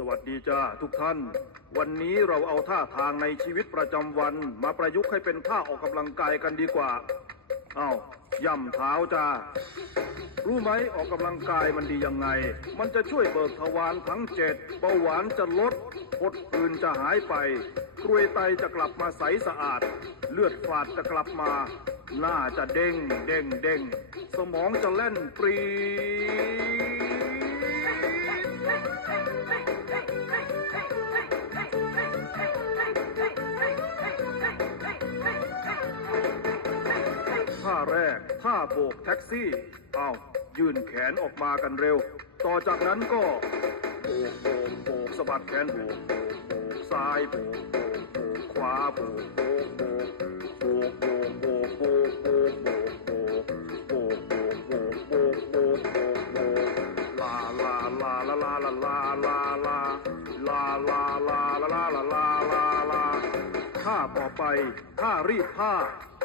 สวัสดีจ้าทุกท่าน วันนี้เราเอาท่าทางในชีวิตประจำวัน มาประยุกต์ให้เป็นท่าออกกำลังกายกันดีกว่า เอา้าย่ำเท้าจ้า รู้ไหมออกกำลังกายมันดียังไง มันจะช่วยเบิกทวารทั้งเจ็ดเบาหวานจะลดพดอื่นจะหายไปกรวยไตจะกลับมาใสสะอาด เลือดฝาดจะกลับมา หน้าจะเด้งเด้งเด้งสมองจะแล่นปรี ท่าแรก ท่าโบกแท็กซี่ เอายื่นแขนออกมากันเร็ว ต่อจากนั้นก็โบกโบกโบกสะบัดแขนโบกโบกโบกซ้ายโบกโบกโบกขวาโบกโบกโบกโบกโบกโบกโบกโบกโบกโบกโบกโบกโบกโบกโบกโบกโบกลาลาลาลาลาลาลาลาลาลาลาลาลาลาลาลาลาลาท่าต่อไปท่ารีดผ้า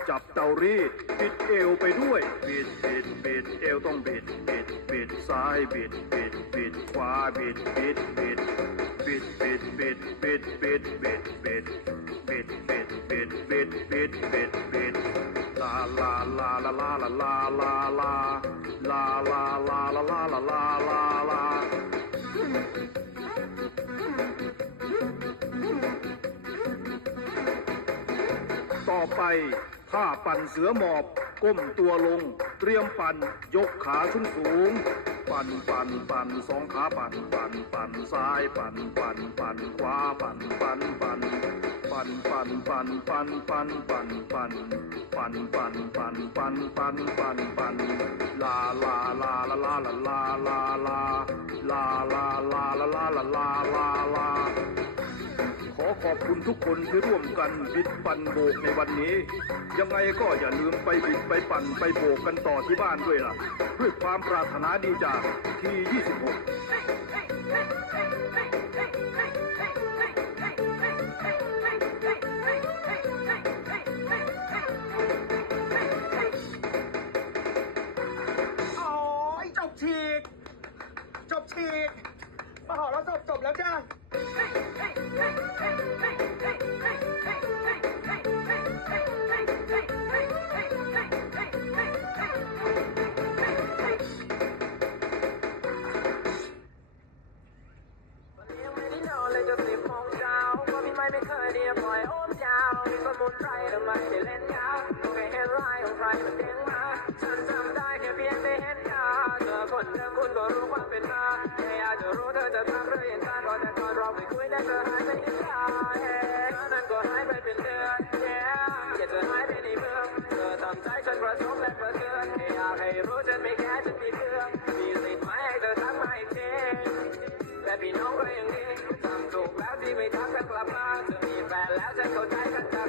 จับเตารีดบิดเอวไปด้วยบิดบิดบิดเอวต้องบิดบิดบิดซ้ายบิดบิดบิดขวาบิดบิดบิดบิดบิดบิดบิดบิดบิดบิดบิดบิดบิดบิดบิดบิดบิดลาลาลาลาลาลาลาลาลาลาลาลาลาลาลาลาลาลาต่อไป ท่าปั่นเสือหมอบ ก้มตัวลง เตรียมปั่น ยกขาขึ้นสูง ปั่นปั่นปั่นสองขาปั่นปั่นปั่นซ้ายปั่นปั่นปั่นขวาปั่นปั่นปั่นปั่นปั่นปั่นปั่นปั่นปั่นปั่นปั่นปั่นปั่นปั่นปั่นปั่นปั่นลาลาลาลาลาลาลาลาลาลาลาลาลาลาลาลา อขอบคุณทุกคนที่ร่วมกันบิดปั่นโบกในวันนี้ ยังไงก็อย่าลืมไปบิดไปปั่นไปโบกกันต่อที่บ้านด้วยล่ะ ด้วยความปรารถนาดีจากที26โอ้ยจบฉีก จบฉีกมหอแล้วจบจบแล้วจ้า ไม่เคยเดียปล่อยโอมเช้ามีสมุนไพรแต่ไม่ได้เล่นยาวแค่เห็นลายของใครมันเด้งมาฉันจำได้แค่เพียงได้เห็นยาเธอคนเดิมคุณก็รู้ความเป็นมาแค่อยากจะรู้เธอจะทำเรื่องการก่อนแต่ก่อนเราไม่คุยได้เธอหายไปเห็นยาเธอนั้นก็หายไปเป็นเดือน yeah แค่เธอหายไปในเมืองเธอทำใจฉันกระทบและกระเทือนแค่อยากให้รู้ฉันไม่แค่ จะกลับมาจะมีแฟนแล้วฉันเข้าใจฉันจะ